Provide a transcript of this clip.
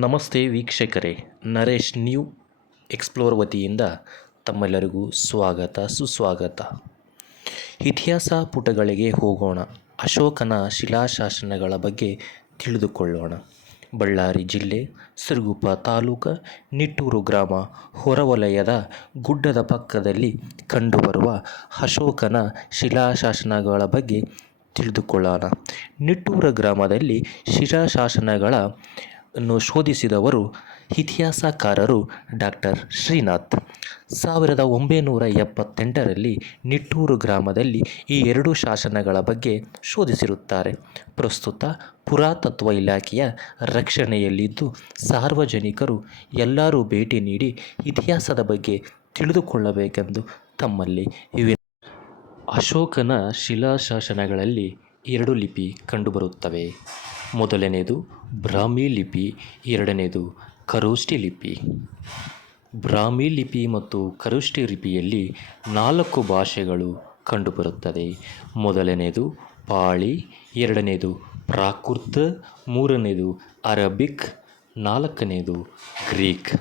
ನಮಸ್ತೆ ವೀಕ್ಷಕರೇ, Naresh new explore ವತಿಯಿಂದ ತಮ್ಮೆಲ್ಲರಿಗೂ ಸ್ವಾಗತ ಸುಸ್ವಾಗತ. ಇತಿಹಾಸ ಪುಟಗಳಿಗೆ ಹೋಗೋಣ. ಅಶೋಕನ ಶಿಲಾಶಾಸನಗಳ ಬಗ್ಗೆ ತಿಳಿದುಕೊಳ್ಳೋಣ. ಬಳ್ಳಾರಿ ಜಿಲ್ಲೆ ಸಿರುಗುಪ್ಪ ತಾಲೂಕು ನಿಟ್ಟೂರು ಗ್ರಾಮ ಹೊರವಲಯದ ಗುಡ್ಡದ ಪಕ್ಕದಲ್ಲಿ ಕಂಡುಬರುವ ಅಶೋಕನ ಶಿಲಾಶಾಸನಗಳ ಬಗ್ಗೆ ತಿಳಿದುಕೊಳ್ಳೋಣ. ನಿಟ್ಟೂರು ಗ್ರಾಮದಲ್ಲಿ ಶಿಲಾಶಾಸನಗಳನ್ನು ಶೋಧಿಸಿದವರು ಇತಿಹಾಸಕಾರರು ಡಾಕ್ಟರ್ ಶ್ರೀನಾಥ್. 1978ರಲ್ಲಿ ನಿಟ್ಟೂರು ಗ್ರಾಮದಲ್ಲಿ ಈ ಎರಡು ಶಾಸನಗಳ ಬಗ್ಗೆ ಶೋಧಿಸಿರುತ್ತಾರೆ. ಪ್ರಸ್ತುತ ಪುರಾತತ್ವ ಇಲಾಖೆಯ ರಕ್ಷಣೆಯಲ್ಲಿದ್ದು, ಸಾರ್ವಜನಿಕರು ಎಲ್ಲರೂ ಭೇಟಿ ನೀಡಿ ಇತಿಹಾಸದ ಬಗ್ಗೆ ತಿಳಿದುಕೊಳ್ಳಬೇಕೆಂದು ತಮ್ಮಲ್ಲಿ ಅಶೋಕನ ಶಿಲಾಶಾಸನಗಳಲ್ಲಿ ಎರಡು ಲಿಪಿ ಕಂಡುಬರುತ್ತವೆ. ಮೊದಲನೆಯದು ಬ್ರಾಹ್ಮಿ ಲಿಪಿ, ಎರಡನೆಯದು ಖರೋಷ್ಠಿ ಲಿಪಿ. ಬ್ರಾಹ್ಮಿ ಲಿಪಿ ಮತ್ತು ಖರೋಷ್ಠಿ ಲಿಪಿಯಲ್ಲಿ 4 ಭಾಷೆಗಳು ಕಂಡುಬರುತ್ತದೆ. ಮೊದಲನೆಯದು ಪಾಳಿ, ಎರಡನೆಯದು ಪ್ರಾಕೃತ, ಮೂರನೆಯದು ಅರಬಿಕ್, ನಾಲ್ಕನೆಯದು ಗ್ರೀಕ್.